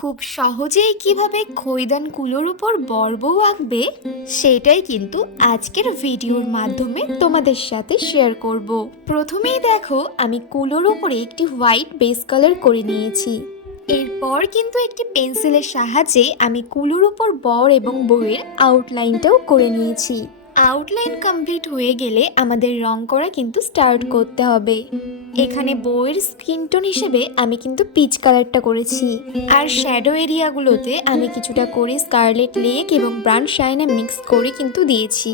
খুব সহজেই কীভাবে খৈদান কুলোর উপর বর্বও আঁকবে, সেটাই কিন্তু আজকের ভিডিওর মাধ্যমে তোমাদের সাথে শেয়ার করব। প্রথমেই দেখো, আমি কুলোর উপরে একটি হোয়াইট বেস কালার করে নিয়েছি। এরপর কিন্তু একটি পেন্সিলের সাহায্যে আমি কুলোর উপর বর এবং বইয়ের আউটলাইনটাও করে নিয়েছি। আউটলাইন কমপ্লিট হয়ে গেলে আমাদের রং করা কিন্তু স্টার্ট করতে হবে। এখানে বইয়ের স্কিন টোন হিসেবে আমি কিন্তু পিচ কালারটা করেছি। আর শ্যাডো এরিয়াগুলোতে আমি কিছুটা করে স্কারলেট লেক এবং ব্রাউন শাইনে মিক্স করে কিন্তু দিয়েছি।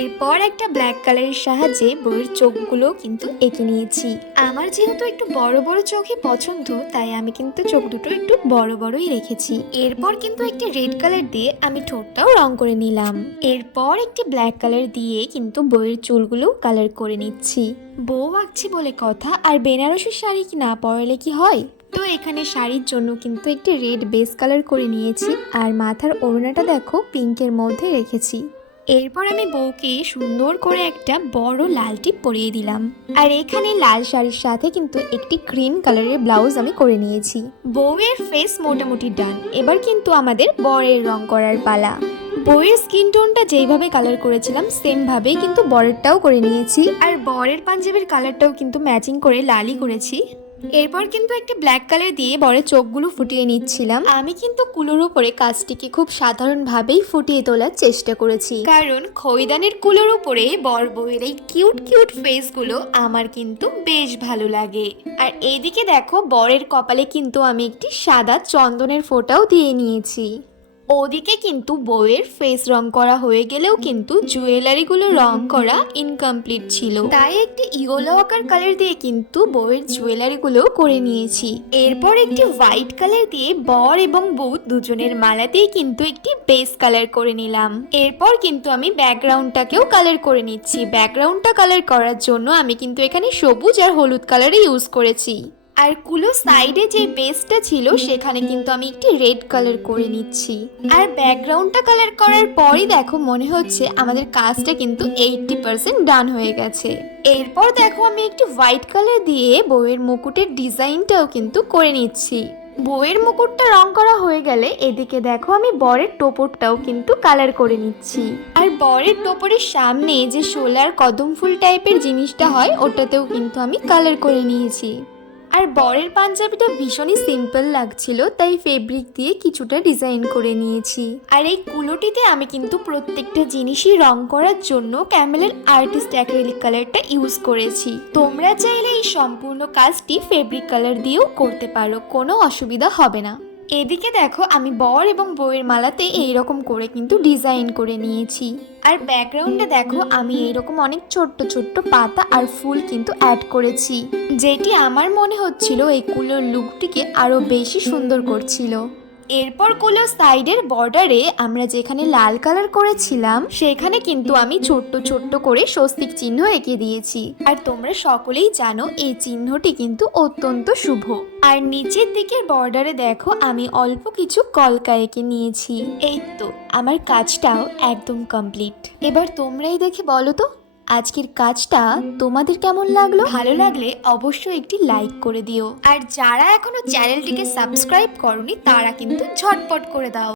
এরপর একটা ব্ল্যাক কালারের সাহায্যে বইয়ের চোখগুলো কিন্তু এঁকে নিয়েছি। আমার যেহেতু একটু বড় বড় চোখে পছন্দ, তাই আমি কিন্তু চোখ দুটো একটু বড় বড়ই রেখেছি। এরপর কিন্তু একটি রেড কালার দিয়ে আমি ঠোঁটটাও রং করে নিলাম। এরপর একটি ব্ল্যাক কালার দিয়ে কিন্তু বইয়ের চুলগুলো কালার করে নিচ্ছি। বউ আঁকছি বলে কথা, আর বেনারসি শাড়ি কি না পরালে কি হয়? তো এখানে শাড়ির জন্য কিন্তু একটি রেড বেস কালার করে নিয়েছি, আর মাথার ওড়নাটা দেখো পিঙ্কের মধ্যে রেখেছি। এরপর আমি বউকে সুন্দর করে একটা বড় লাল টিপ পরিয়ে দিলাম। আর এখানে লাল শাড়ির সাথে কিন্তু একটি গ্রিন কালারের ব্লাউজ আমি করে নিয়েছি। বউয়ের ফেস মোটামুটি ডান। এবার কিন্তু আমাদের বরের রং করার পালা। বইয়ের স্কিন টোনটা যেইভাবে কালার করেছিলাম সেম ভাবেই কিন্তু বরেরটাও করে নিয়েছি। আর বরের পাঞ্জাবির কালারটাও কিন্তু ম্যাচিং করে লালই করেছি। এরপর কিন্তু একটা ব্ল্যাক কালার দিয়ে বরের চোখগুলো ফুটিয়ে নিচ্ছিলাম। আমি কিন্তু কুলোর উপরে কাজটিকে খুব সাধারণভাবেই ফুটিয়ে তোলার চেষ্টা করেছি। কারণ খৈদানের কুলোর উপরে বর বউয়ের এই কিউট কিউট ফেসগুলো আমার কিন্তু বেশ ভালো লাগে। আর এইদিকে দেখো, বরের কপালে কিন্তু আমি একটি সাদা চন্দনের ফোঁটাও দিয়ে নিয়েছি। ওদিকে কিন্তু বউয়ের ফেস রং করা হয়ে গেলেও কিন্তু জুয়েলারিগুলো রং করা ইনকমপ্লিট ছিল। তাই একটি ইয়েলো আকার কালার দিয়ে কিন্তু বউয়ের জুয়েলারিগুলো করে নিয়েছি। এরপর একটি হোয়াইট কালার দিয়ে বর এবং বউ দুজনের মালাতেই কিন্তু একটি বেস কালার করে নিলাম। এরপর কিন্তু আমি ব্যাকগ্রাউন্ডটাকেও কালার করে নিচ্ছি। ব্যাকগ্রাউন্ডটা কালার করার জন্য আমি কিন্তু এখানে সবুজ আর হলুদ কালারই ইউজ করেছি। আর কুলো সাইডে যে বেসটা ছিল, সেখানে কিন্তু আমি একটি রেড কালার করে নিচ্ছি। আর ব্যাকগ্রাউন্ডটা কালার করার পরই দেখো, মনে হচ্ছে আমাদের কাজটা কিন্তু এইটটি পার্সেন্ট ডান হয়ে গেছে। এরপর দেখো, আমি একটি হোয়াইট কালার দিয়ে বউয়ের মুকুটের ডিজাইনটাও কিন্তু করে নিচ্ছি। বউয়ের মুকুটটা রং করা হয়ে গেলে, এদিকে দেখো, আমি বরের টোপরটাও কিন্তু কালার করে নিচ্ছি। আর বরের টোপরের সামনে যে সোলার কদম ফুল টাইপের জিনিসটা হয়, ওটাতেও কিন্তু আমি কালার করে নিয়েছি। আর বরের পাঞ্জাবিটা ভীষণই সিম্পল লাগছিল, তাই ফেব্রিক দিয়ে কিছুটা ডিজাইন করে নিয়েছি। আর এই কুলোটিতে আমি কিন্তু প্রত্যেকটা জিনিসই রং করার জন্য ক্যামেলের আর্টিস্ট অ্যাক্রেলিক কালারটা ইউজ করেছি। তোমরা চাইলে এই সম্পূর্ণ কাজটি ফেব্রিক কালার দিয়েও করতে পারো, কোনো অসুবিধা হবে না। এদিকে দেখো, আমি বর এবং বউয়ের মালাতে এইরকম করে কিন্তু ডিজাইন করে নিয়েছি। আর ব্যাকগ্রাউন্ডে দেখো, আমি এইরকম অনেক ছোট্ট ছোট্ট পাতা আর ফুল কিন্তু অ্যাড করেছি। যেটি আমার মনে হচ্ছিল এই কুলোর লুকটিকে আরও বেশি সুন্দর করছিল। এরপর কুলো সাইডের বর্ডারে আমরা যেখানে লাল কালার করেছিলাম, সেখানে কিন্তু আমি ছোট্ট ছোট্ট করে স্বস্তিক চিহ্ন এঁকে দিয়েছি। আর তোমরা সকলেই জানো, এই চিহ্নটি কিন্তু অত্যন্ত শুভ। আর নিচের দিকের বর্ডারে দেখো, আমি অল্প কিছু কলকা এঁকে নিয়েছি। এই তো, আমার কাজটাও একদম কমপ্লিট এবার তোমরাই দেখে বলো তো আজকের কাজটা তোমাদের কেমন লাগল? ভালো লাগলে অবশ্যই একটি লাইক করে দিও। আর যারা এখনও চ্যানেলটিকে সাবস্ক্রাইব করনি, তারা কিন্তু ঝটপট করে দাও।